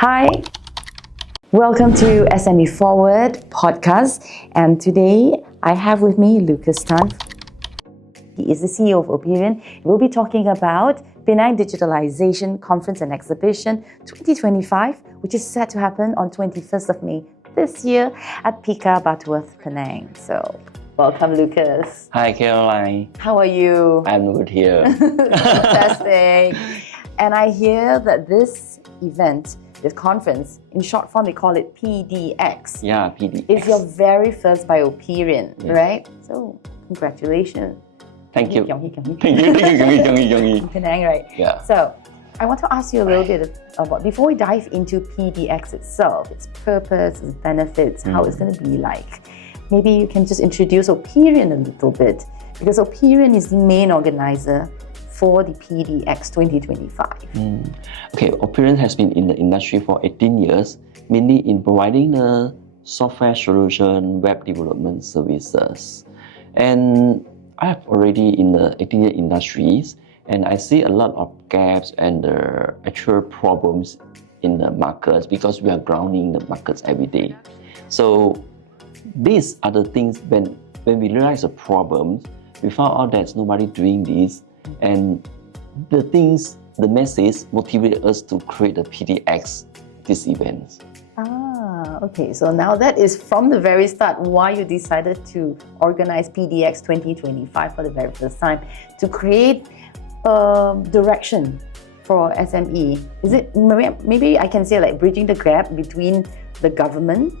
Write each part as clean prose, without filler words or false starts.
Hi, welcome to SME Forward podcast, and today I have with me Lukas Tan. He is the CEO of OPERiON. We'll be talking about Penang Digitalization Conference and Exhibition 2025, which is set to happen on 21st of May this year at PICCA, Butterworth, Penang. So, welcome, Lukas. Hi, Caroline. How are you? I'm good here. Fantastic. And I hear that this event, this conference, in short form, they call it PDX. Yeah, PDX. It's your very first by OPERiON, Yes. right? So, congratulations. Thank you. Thank you. Thank you. Penang, right? Yeah. So, I want to ask you a little bit about, before we dive into PDX itself, its purpose, its benefits, how it's going to be like. Maybe you can just introduce OPERiON a little bit, because OPERiON is the main organizer for the PDX 2025. Okay, OPERiON has been in the industry for 18 years, mainly in providing the software solution, web development services. And I have already in the 18-year industries, and I see a lot of gaps and the actual problems in the markets because we are grounding the markets every day. So these are the things when we realize the problems, we found out that nobody doing this, and the message motivated us to create the PDX, this event. Okay, so now that is from the very start why you decided to organize PDX 2025 for the very first time, to create direction for SME. Is it, maybe I can say, like bridging the gap between the government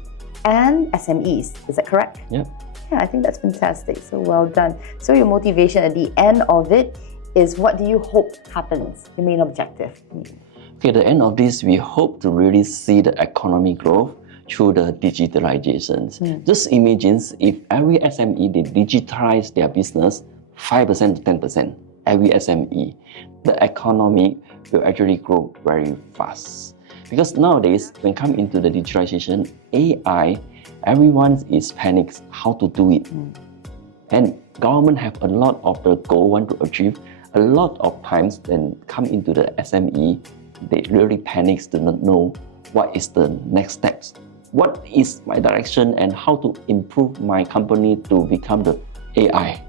and SMEs, is that correct? Yeah. Yeah, I think that's fantastic, so well done. So your motivation at the end of it is, what do you hope happens, the main objective? Okay, at the end of this, we hope to really see the economic growth through the digitalization. Just imagine if every SME, they digitalize their business 5% to 10%, every SME, the economy will actually grow very fast. Because nowadays, when come into the digitalization, AI, everyone is panicked how to do it. And government have a lot of the goal want to achieve. A lot of times when come into the SME, they really panics to not know what is the next steps. What is my direction and how to improve my company to become the AI.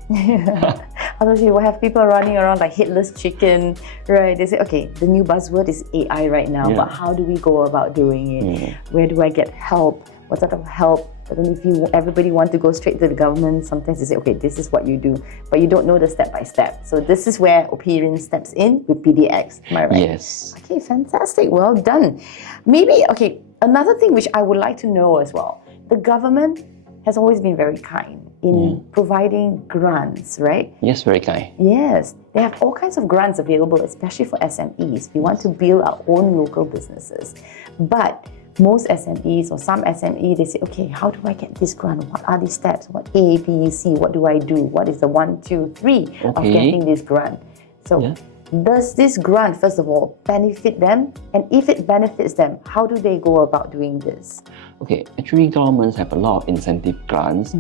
Otherwise, you will have people running around like headless chicken, right? They say, okay, the new buzzword is AI right now, but how do we go about doing it? Where do I get help? What sort of help? But then if everybody want to go straight to the government, sometimes they say, okay, this is what you do, but you don't know the step by step. So this is where OPERiON steps in with PDX, am I right? Yes. Okay, fantastic, well done. Maybe, okay, another thing which I would like to know as well, the government has always been very kind in providing grants, right? Yes, very kind. Yes, they have all kinds of grants available, especially for SMEs. We want to build our own local businesses. But most SMEs or some SME, they say, okay, how do I get this grant? What are the steps? What A, B, C? What do I do? What is the 1, 2, 3 of getting this grant? So does this grant, first of all, benefit them? And if it benefits them, how do they go about doing this? Okay, actually governments have a lot of incentive grants,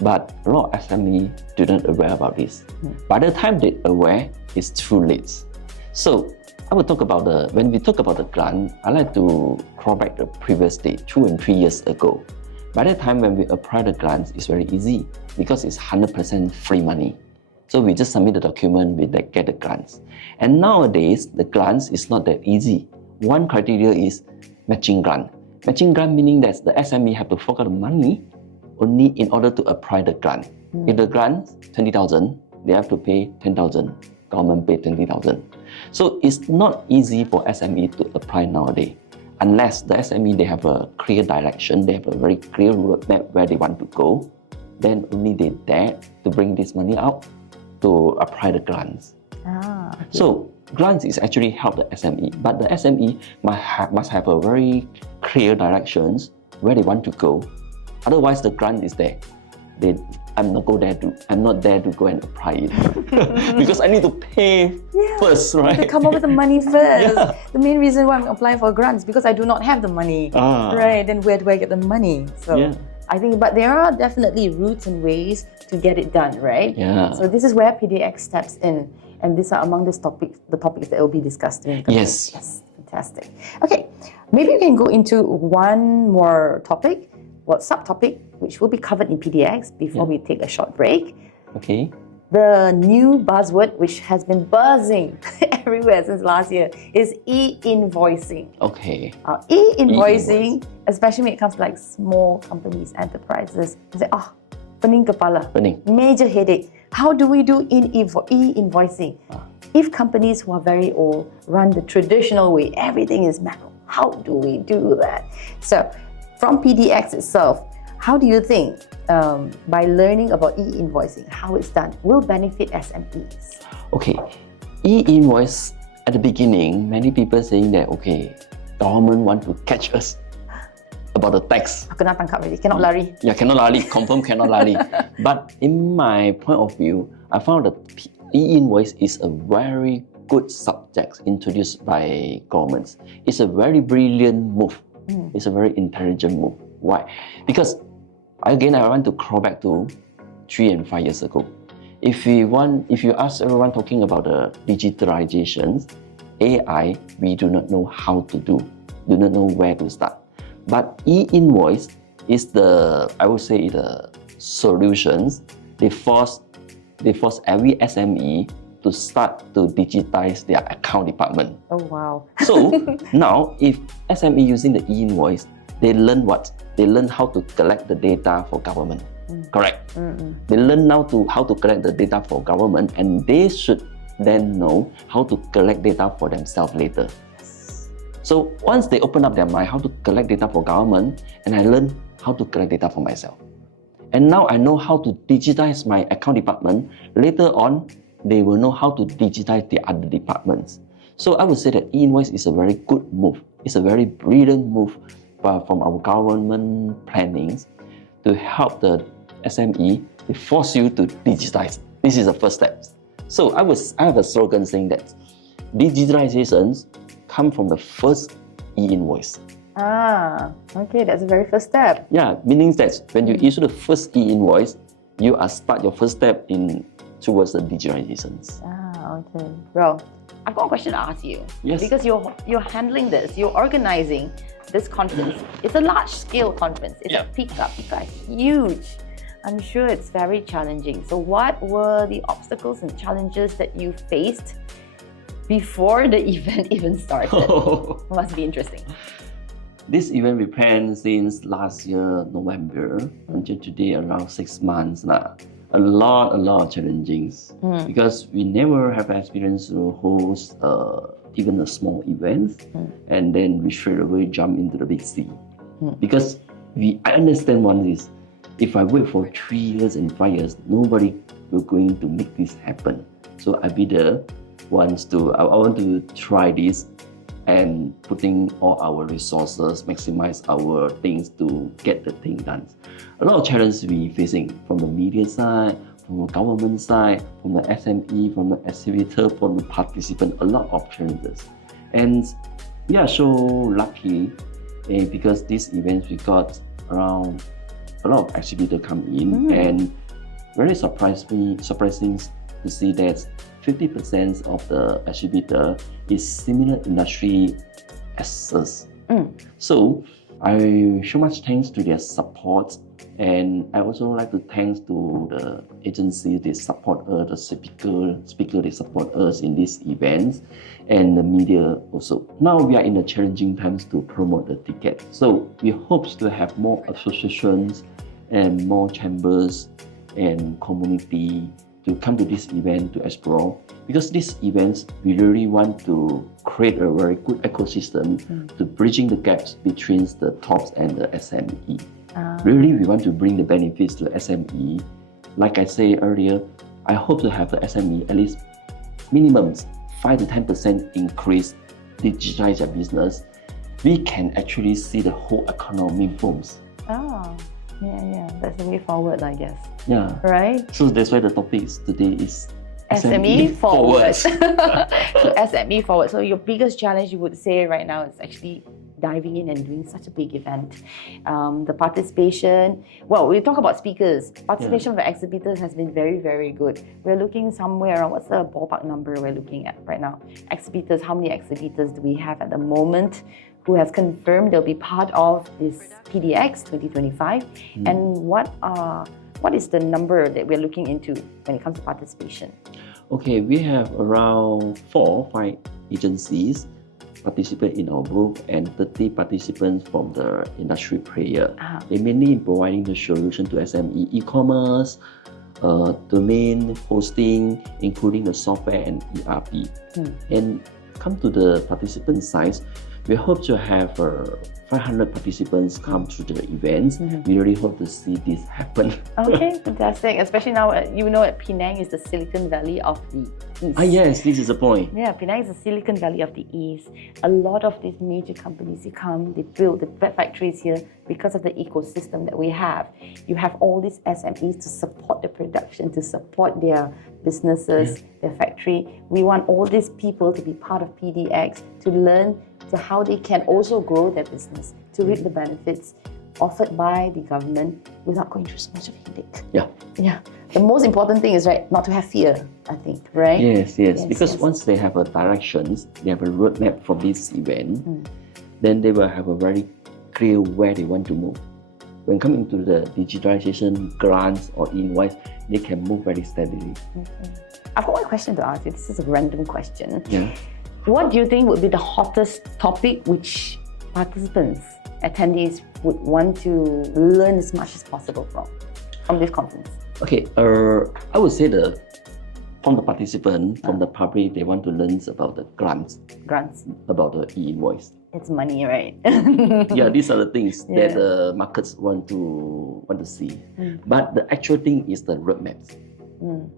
but a lot of SME didn't aware about this. By the time they're aware, it's too late. So I will talk about when we talk about the grant, I like to crawl back the previous day, 2 and 3 years ago. By the time when we apply the grants, it's very easy because it's 100% free money. So we just submit the document, we get the grants. And nowadays, the grants is not that easy. One criteria is matching grant. Matching grant meaning that the SME have to fork out the money only in order to apply the grant. If the grant 20,000, they have to pay 10,000. Government pay 20,000. So it's not easy for SME to apply nowadays. Unless the SME, they have a clear direction, they have a very clear roadmap where they want to go, then only they dare to bring this money out to apply the grants. So grants is actually help the SME, but the SME must have a very clear directions where they want to go. Otherwise, the grant is there. I'm not there to go and apply it because I need to pay first, right? To come up with the money first. The main reason why I'm applying for grants is because I do not have the money, right? Then where do I get the money? So I think, but there are definitely routes and ways to get it done, right? So this is where PDX steps in, and these are among the topics that will be discussed during the conference. Yes. Fantastic. Okay, maybe we can go into one more topic, subtopic, which will be covered in PDX before we take a short break. Okay. The new buzzword, which has been buzzing everywhere since last year, is e-invoicing. Okay. E-invoicing, especially when it comes to like small companies, enterprises, they say, pening kepala, major headache. How do we do e-invoicing? If companies who are very old run the traditional way, everything is manual, how do we do that? So, from PDX itself, how do you think by learning about e-invoicing, how it's done, will benefit SMEs? Okay, e-invoice at the beginning, many people saying that government want to catch us about the tax. Kena tangkap already, cannot lari. Yeah, cannot lari, confirm cannot lari. But in my point of view, I found that e-invoice is a very good subject introduced by governments. It's a very brilliant move. It's a very intelligent move. Why? Because again, I want to crawl back to 3 and 5 years ago. If you ask everyone talking about the digitalization, AI, we do not know how to do not know where to start. But e-invoice is the solutions. They force every SME to start to digitize their account department. Oh wow! So now, if SME using the e-invoice, they learn what? They learn how to collect the data for government. Correct. They learn now how to collect the data for government, and they should then know how to collect data for themselves later. So once they open up their mind how to collect data for government, and I learn how to collect data for myself. And now I know how to digitize my account department. Later on, they will know how to digitize the other departments. So I would say that e-invoice is a very good move. It's a very brilliant move from our government plannings to help the SME to force you to digitize. This is the first step. So I have a slogan saying that digitalizations come from the first e-invoice. Okay, that's the very first step. Yeah, meaning that when you issue the first e-invoice, you start your first step towards the digitalizations. Okay. Well, I've got a question to ask you. Yes. Because you're handling this, you're organizing this conference. It's a large-scale conference. It's a PICCA. PICCA is huge. I'm sure it's very challenging. So what were the obstacles and challenges that you faced before the event even started? Must be interesting. This event we planned since last year, November, until today, around 6 months now. A lot of challenges because we never have experience to host even a small event, and then we straight away jump into the big sea. Because I understand one is, if I wait for 3 years and 5 years, nobody will going to make this happen. So I want to try this and putting all our resources, maximize our things to get the thing done. A lot of challenges we facing from the media side, from the government side, from the SME, from the exhibitor, from the participant, a lot of challenges. And we are so lucky because this event we got around a lot of exhibitors come in, and very surprising to see that 50% of the exhibitor is similar industry as us. So I show much thanks to their support, and I also like to thanks to the agency they support us, the speaker they support us in these events, and the media also. Now we are in the challenging times to promote the ticket. So we hope to have more associations and more chambers and community to come to this event to explore, because these events we really want to create a very good ecosystem to bridging the gaps between the tops and the SME. Really, we want to bring the benefits to SME. Like I said earlier, I hope to have the SME at least minimum 5 to 10% increase digitize their business. We can actually see the whole economy booms. Yeah, that's the way forward, I guess. Yeah. Right? So that's why the topic today is SME Forward. So SME Forward. So your biggest challenge you would say right now is actually diving in and doing such a big event. The participation, well, we talk about speakers. Participation of the exhibitors has been very, very good. We're looking somewhere around, what's the ballpark number we're looking at right now? Exhibitors, how many exhibitors do we have at the moment who have confirmed they'll be part of this PDX 2025? And what is the number that we're looking into when it comes to participation? Okay, we have around 4 or 5 agencies participate in our booth and 30 participants from the industry player. They mainly providing the solution to SME e-commerce, domain hosting, including the software and ERP. And come to the participant size, we hope to have 500 participants come to the events. We really hope to see this happen. Okay, fantastic. Especially now, Penang is the Silicon Valley of the East. Yes, this is the point. Yeah, Penang is the Silicon Valley of the East. A lot of these major companies, they come, they build the factories here because of the ecosystem that we have. You have all these SMEs to support the production, to support their businesses, their factory. We want all these people to be part of PDX, to learn to how they can also grow their business, to reap the benefits offered by the government without going through so much of a headache. Yeah. The most important thing is, right, not to have fear, I think, right? Yes. Because once they have a directions, they have a roadmap for this event, then they will have a very clear where they want to move. When coming to the digitalization grants or e-invoice, they can move very steadily. I've got one question to ask you. This is a random question. What do you think would be the hottest topic which participants, attendees would want to learn as much as possible from this conference? Okay, I would say from the participant, from the public, they want to learn about the grants, about the e-invoice. It's money, right? These are the things that the markets want to see. But the actual thing is the roadmaps.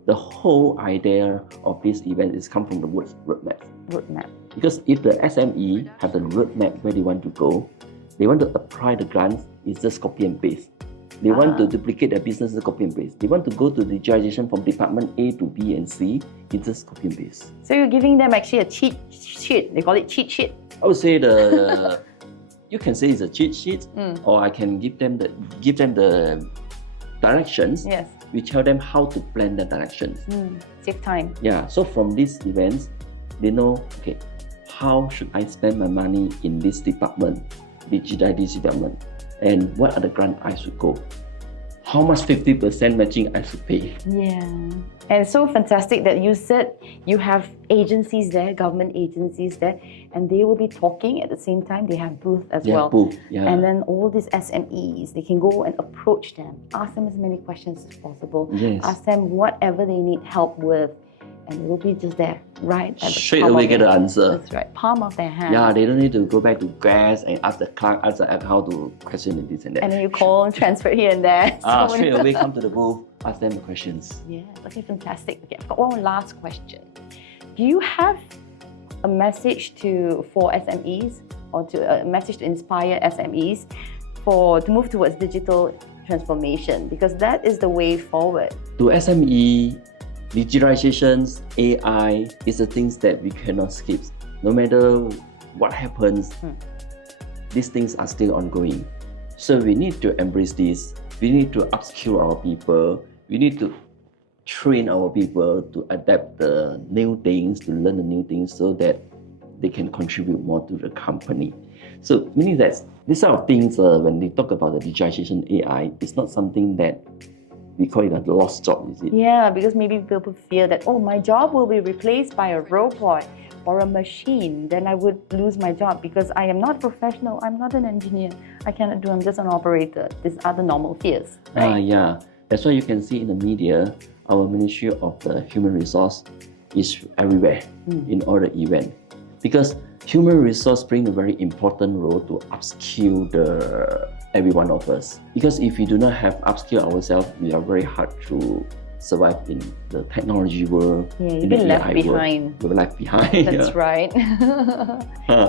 The whole idea of this event is come from the word roadmap. Because if the SME have the roadmap where they want to go, they want to apply the grants, it's just copy and paste. They want to duplicate their business, copy and paste. They want to go to digitalization from department A to B and C, it's just copy and paste. So you're giving them actually a cheat sheet. They call it cheat sheet. I would say you can say it's a cheat sheet, or I can give them the directions. We tell them how to plan the directions. Save time. So from these events, they know, okay, how should I spend my money in this department, digitalization department, and what are the grants I should go? How much 50% matching I should pay? And it's so fantastic that you said you have agencies there, government agencies there, and they will be talking at the same time. They have booth as well. And then all these SMEs, they can go and approach them, ask them as many questions as possible, ask them whatever they need help with, and it will be just there, right? Straight away get the answer. That's right, palm of their hand. They don't need to go back to guests and ask the clerk, ask the app how to question this and that. And then you call and transfer here and there. Straight away come to the booth, ask them the questions. Okay, fantastic. Okay, I've got one last question. Do you have a message for SMEs, or a message to inspire SMEs to move towards digital transformation? Because that is the way forward. To SME, digitalizations, AI is the things that we cannot skip. No matter what happens, these things are still ongoing. So we need to embrace this. We need to upskill our people. We need to train our people to adapt the new things, to learn the new things so that they can contribute more to the company. So meaning that these sort of things, when they talk about the digitalization AI, it's not something that we call it a lost job, is it? Because maybe people fear that, my job will be replaced by a robot or a machine, then I would lose my job because I am not a professional, I'm not an engineer, I cannot do, I'm just an operator. These are the normal fears, right? That's why you can see in the media, our Ministry of the Human Resource is everywhere in all the events. Because human resource brings a very important role to upskill every one of us. Because if we do not have upskill ourselves, we are very hard to survive in the technology world. You've been left behind. We're left behind. That's right.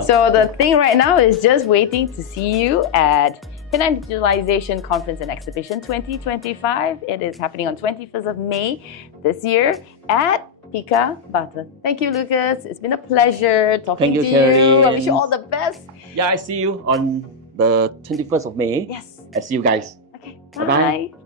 So the thing right now is just waiting to see you at Penang Digitalization Conference and Exhibition 2025. It is happening on 21st of May this year at PICCA, Bata. Thank you, Lukas. It's been a pleasure talking Thank you, to you. I Caroline. wish you all the best. Yeah, I see you on the 21st of May. Yes. I see you guys. Okay. Bye-bye. Bye.